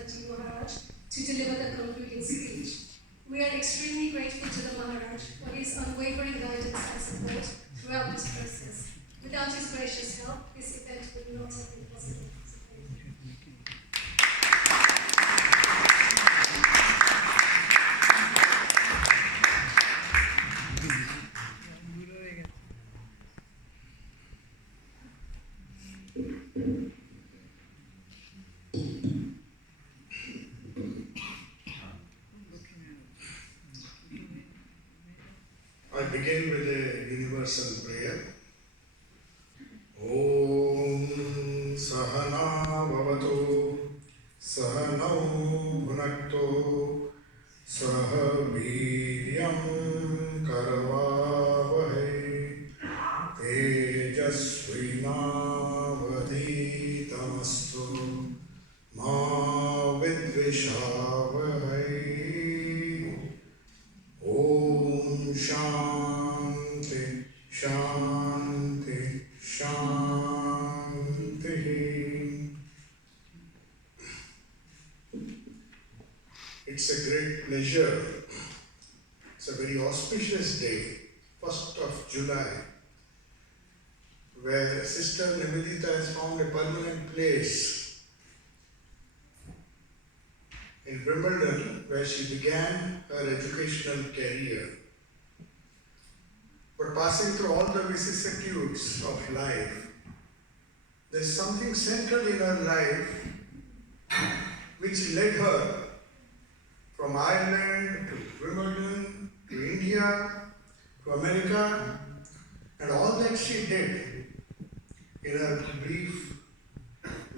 Sarvasthananda Maharaj to deliver the concluding speech. We are extremely grateful to the Maharaj for his unwavering guidance and support throughout this process. Without his gracious help, this event would not have been possible. I begin with a universal prayer. Om Sahana Bhavatu Sahanau Bhunakto Saha Viryam Karavavahai Tejasvinavadhitamastu Ma Vidvishavahai. Om Shanti Shanti Shanti. It's a great pleasure. It's a very auspicious day, 1st of July, where Sister Nivedita has found a permanent place in Wimbledon, where she began her educational career. But passing through all the vicissitudes of life, there's something central in her life which led her from Ireland to Wimbledon to India to America, and all that she did in her brief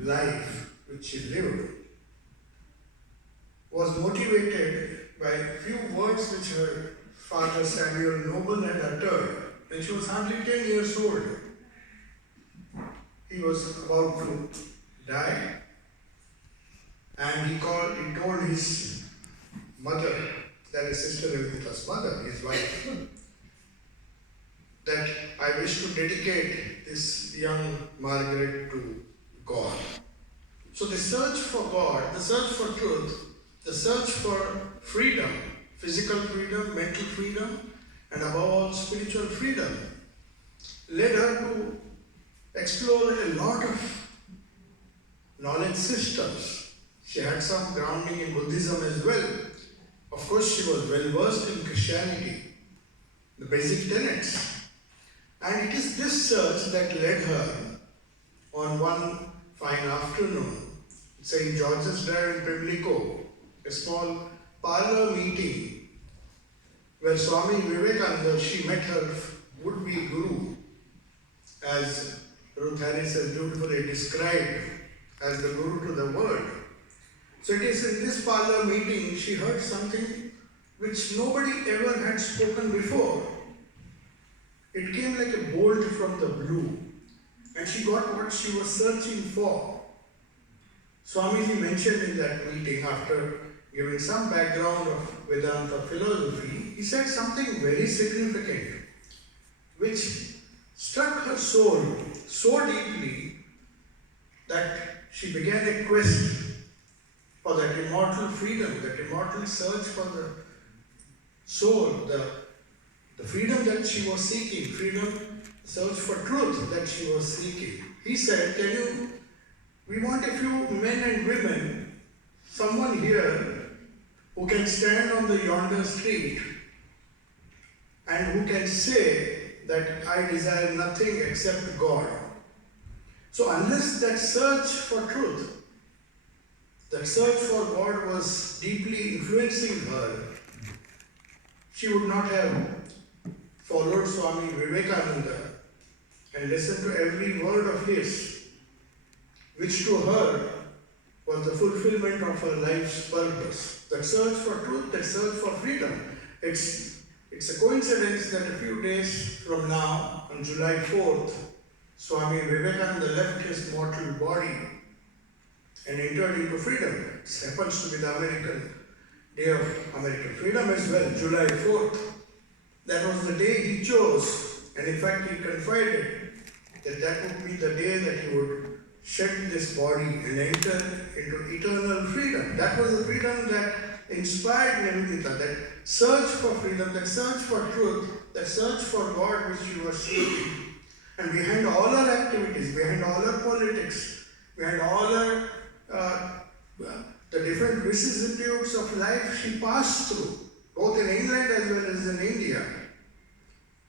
life which she lived was motivated by a few words which her father Samuel Noble had uttered when she was hardly 10 years old. He was about to die, and he told his mother, that is Sister Nivedita's mother, his wife, that I wish to dedicate this young Margaret to God. So the search for God, the search for truth, the search for freedom, physical freedom, mental freedom, and above all spiritual freedom, led her to explore a lot of knowledge systems. She had some grounding in Buddhism as well. Of course, she was well versed in Christianity, the basic tenets. And it is this search that led her on one fine afternoon, St. George's Drive in Pimlico, a small parlor meeting where Swami Vivekananda, she met her would-be guru, as Ruth Harris has beautifully described as the guru to the world. So it is in this parlor meeting she heard something which nobody ever had spoken before. It came like a bolt from the blue, and she got what she was searching for. Swamiji mentioned in that meeting, after giving some background of Vedanta philosophy, he said something very significant, which struck her soul so deeply that she began a quest for that immortal freedom, that immortal search for the soul, the freedom that she was seeking, freedom, search for truth that she was seeking. He said, we want a few men and women, someone here who can stand on the yonder street and who can say that I desire nothing except God. So unless that search for truth, that search for God was deeply influencing her, she would not have followed Swami Vivekananda and listened to every word of his, which to her was the fulfillment of her life's purpose. That search for truth, that search for freedom. It's a coincidence that a few days from now, on July 4th, Swami Vivekananda left his mortal body and entered into freedom. It happens to be the American Day of American Freedom as well, July 4th. That was the day he chose, and in fact he confided that that would be the day that he would shed this body and enter into eternal freedom. That was the freedom that inspired Nivedita, that search for freedom, that search for truth, that search for God which she was seeking. And behind all her activities, behind all her politics, behind all her the different vicissitudes of life she passed through, both in England as well as in India,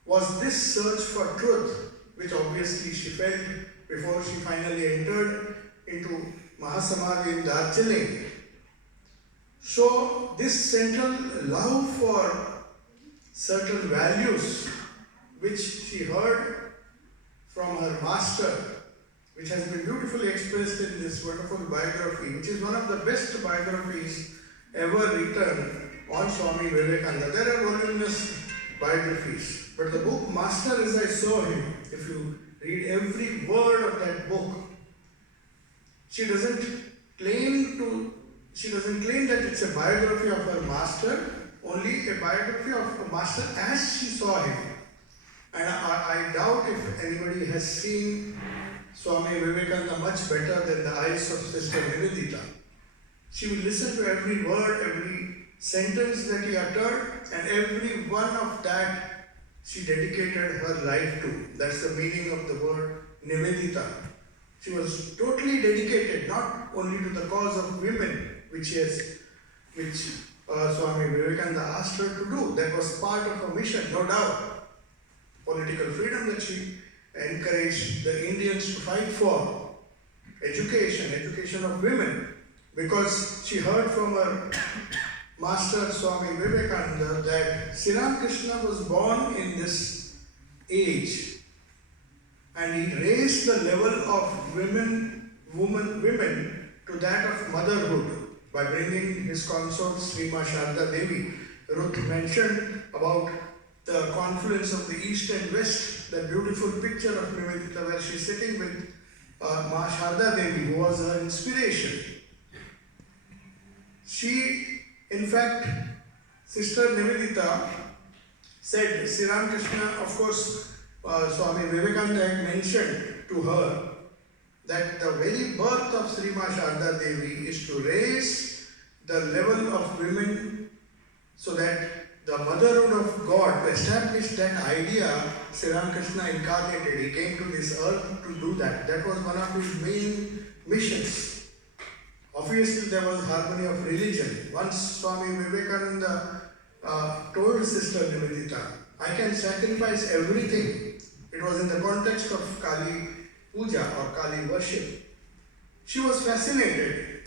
was this search for truth, which obviously she felt before she finally entered into Mahasamadhi in Darjeeling. So this central love for certain values which she heard from her master, which has been beautifully expressed in this wonderful biography, which is one of the best biographies ever written on Swami Vivekananda. There are voluminous biographies, but the book Master as I Saw Him, if you read every word of that book, she doesn't claim that it's a biography of her master, only a biography of a master as she saw him. And I doubt if anybody has seen Swami Vivekananda much better than the eyes of Sister Nivedita. She will listen to every word, every sentence that he uttered, and every one of that she dedicated her life to. That's the meaning of the word Nivedita. She was totally dedicated not only to the cause of women, which Swami Vivekananda asked her to do. That was part of her mission, no doubt. Political freedom that she encouraged the Indians to fight for. Education of women. Because she heard from her master Swami Vivekananda that Sri Ramakrishna was born in this age, and he raised the level of women to that of motherhood by bringing his consort Srima Sharda Devi. Ruth mentioned about the confluence of the east and west, that beautiful picture of Nivedita where she's sitting with Ma Sharda Devi, who was her inspiration. She, in fact, Sister Nivedita said, Sri Ramakrishna, of course, Swami Vivekananda had mentioned to her that the very birth of Sri Ma Sharda Devi is to raise the level of women so that the motherhood of God, to establish that idea, Sri Ramakrishna incarnated. He came to this earth to do that. That was one of his main missions. Obviously, there was harmony of religion. Once Swami Vivekananda told Sister Nivedita, I can sacrifice everything. It was in the context of Kali Puja or Kali worship. She was fascinated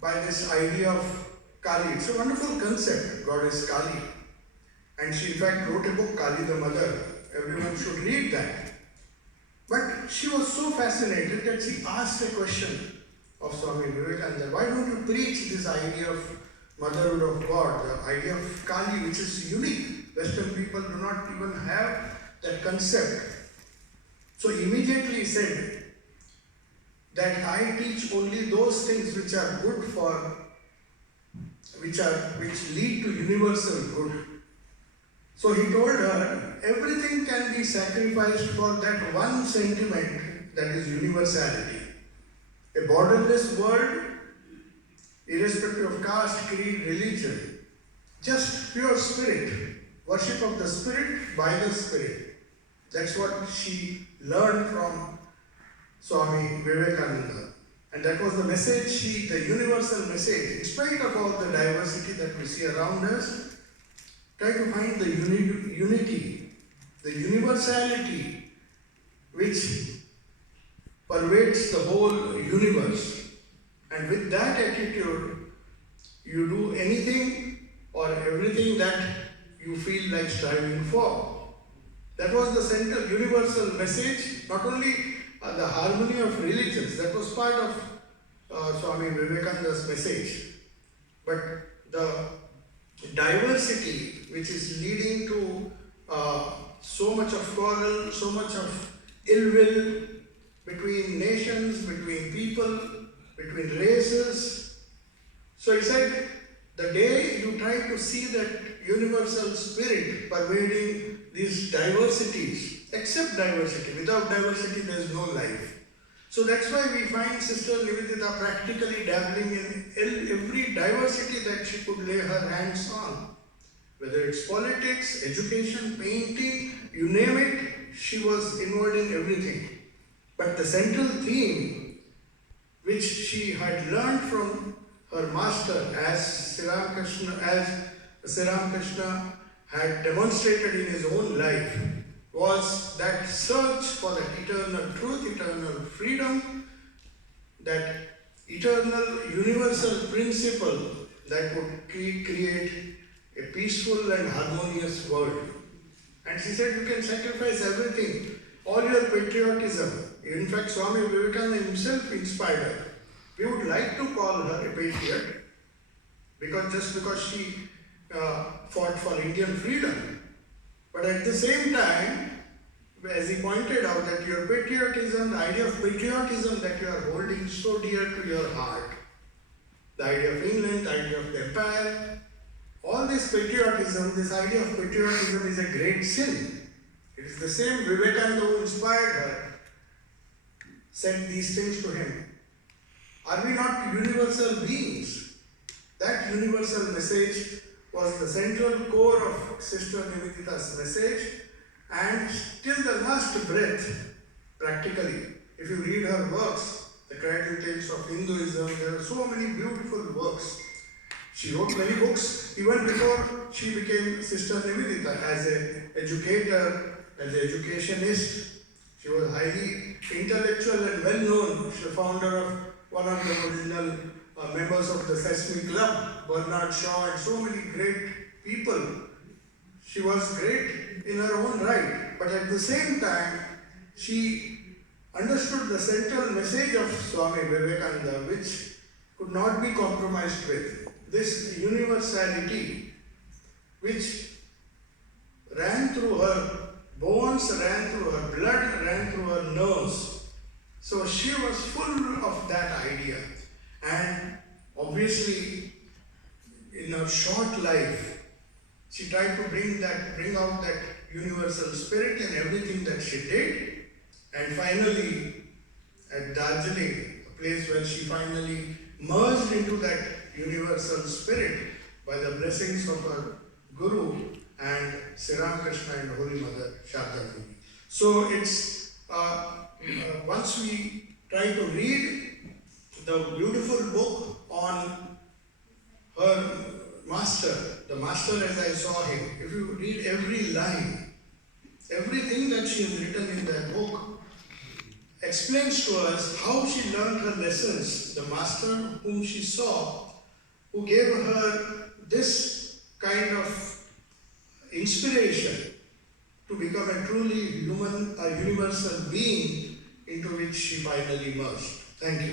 by this idea of Kali. It's a wonderful concept, Goddess Kali. And she in fact wrote a book, Kali the Mother. Everyone should read that. But she was so fascinated that she asked a question of Swami Vivekananda. Why don't you preach this idea of motherhood of God, the idea of Kali, which is unique? Western people do not even have that concept. So immediately he said that I teach only those things which are good for, which lead to universal good. So he told her, everything can be sacrificed for that one sentiment, that is universality. A borderless world, irrespective of caste, creed, religion, just pure spirit, worship of the spirit by the spirit. That's what she learned from Swami Vivekananda. And that was the message, the universal message. In spite of all the diversity that we see around us, try to find the unity, the universality which pervades the whole universe. And with that attitude, you do anything or everything that you feel like striving for. That was the central universal message, not only the harmony of religions, that was part of Swami Vivekananda's message, but the diversity which is leading to so much of quarrel, so much of ill will between nations, between people, between races. So he said, the day you try to see that universal spirit pervading these diversities, accept diversity. Without diversity, there is no life. So that's why we find Sister Nivedita practically dabbling in every diversity that she could lay her hands on. Whether it's politics, education, painting, you name it, she was involved in everything. But the central theme, which she had learned from her master, as Sri Ramakrishna had demonstrated in his own life, was that search for that eternal truth, eternal freedom, that eternal universal principle that would create a peaceful and harmonious world. And she said, you can sacrifice everything, all your patriotism. In fact, Swami Vivekananda himself inspired her. We would like to call her a patriot, just because she fought for Indian freedom. But at the same time, as he pointed out, that your patriotism, the idea of patriotism that you are holding so dear to your heart, the idea of England, the idea of the empire, all this patriotism, this idea of patriotism is a great sin. It is the same Vivekananda who inspired her, said these things to him. Are we not universal beings? That universal message was the central core of Sister Nivedita's message, and till the last breath, practically, if you read her works, the cradle tales of Hinduism, there are so many beautiful works. She wrote many books even before she became Sister Nivedita. As an educator, as an educationist, she was highly intellectual and well known. She was the founder of one of the original members of the Sesame Club, Bernard Shaw, and so many great people. She was great in her own right, but at the same time, she understood the central message of Swami Vivekananda, which could not be compromised with. This universality, which ran through her bones, ran through her blood, ran through her nerves. So she was full of that idea. And obviously, in her short life, she tried to bring out that universal spirit in everything that she did. And finally, at Darjeeling, a place where she finally merged into that universal spirit by the blessings of her Guru and Sri Ramakrishna and Holy Mother Sharda Devi. So it's once we try to read the beautiful book on her master, the master as I saw him, if you read every line, everything that she has written in that book explains to us how she learned her lessons. The master whom she saw, who gave her this kind of inspiration to become a truly human, a universal being into which she finally merged. Thank you.